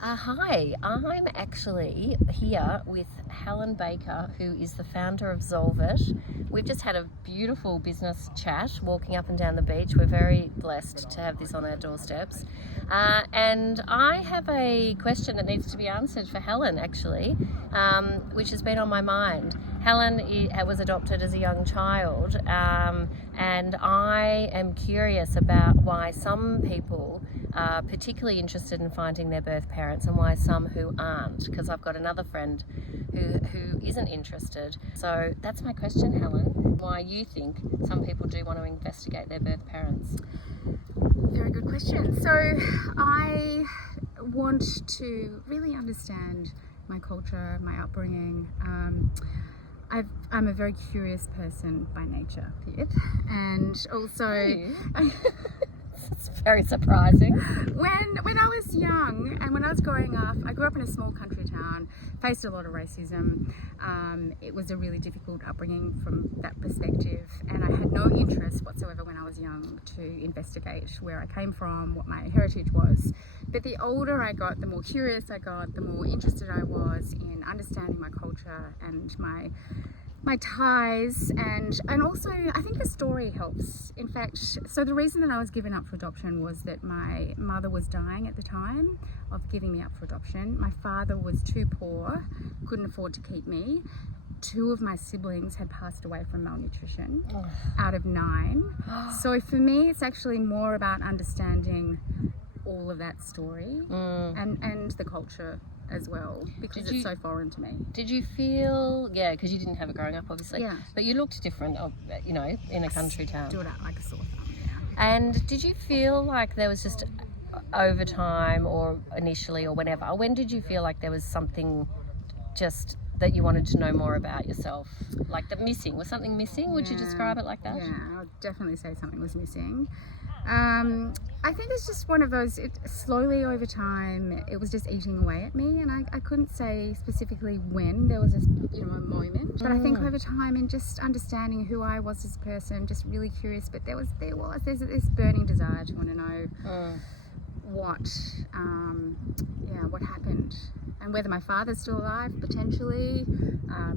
Hi, I'm actually here with Helen Baker, who is the founder of Zolvit. We've just had a beautiful business chat walking up and down the beach. We're very blessed to have this on our doorsteps. And I have a question that needs to be answered for Helen, actually, which has been on my mind. Helen was adopted as a young child, and I am curious about why some people are particularly interested in finding their birth parents and why some who aren't, because I've got another friend who isn't interested. So that's my question, Helen, why you think some people do want to investigate their birth parents. Very good question. So I want to really understand my culture, my upbringing. I'm a very curious person by nature, Pete, and also It's very surprising. when I was young and when I was growing up, I grew up in a small country town, faced a lot of racism. It was a really difficult upbringing from that perspective, and I had no interest whatsoever when I was young to investigate where I came from, what my heritage was. But the older I got, the more curious I got, the more interested I was in understanding my culture and my ties, and also I think the story helps. In fact, so the reason that I was given up for adoption was that my mother was dying at the time of giving me up for adoption. My father was too poor, couldn't afford to keep me. 2 of my siblings had passed away from malnutrition out of 9. So for me, it's actually more about understanding all of that story and the culture as well, because it's so foreign to me. Did you feel, because you didn't have it growing up, obviously, but you looked different, in a country town. Do it out like a sore thumb, And did you feel like there was just over time or initially or when did you feel like there was something just that you wanted to know more about yourself? Like was something missing? Would you describe it like that? Yeah, I would definitely say something was missing. I think it's just one of those, slowly over time, it was just eating away at me, and I couldn't say specifically when there was a moment, but I think over time, in just understanding who I was as a person, just really curious, but there's this burning desire to want to know what happened, and whether my father's still alive, potentially,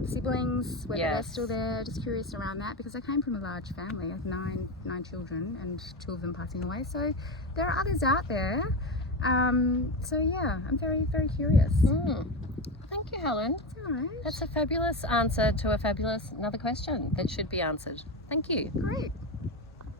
siblings, whether they're still there, just curious around that, because I came from a large family. I have nine children, and 2 of them passing away, so there are others out there. I'm very, very curious. Thank you, Helen. It's all right. That's a fabulous answer to another question that should be answered. Thank you. Great.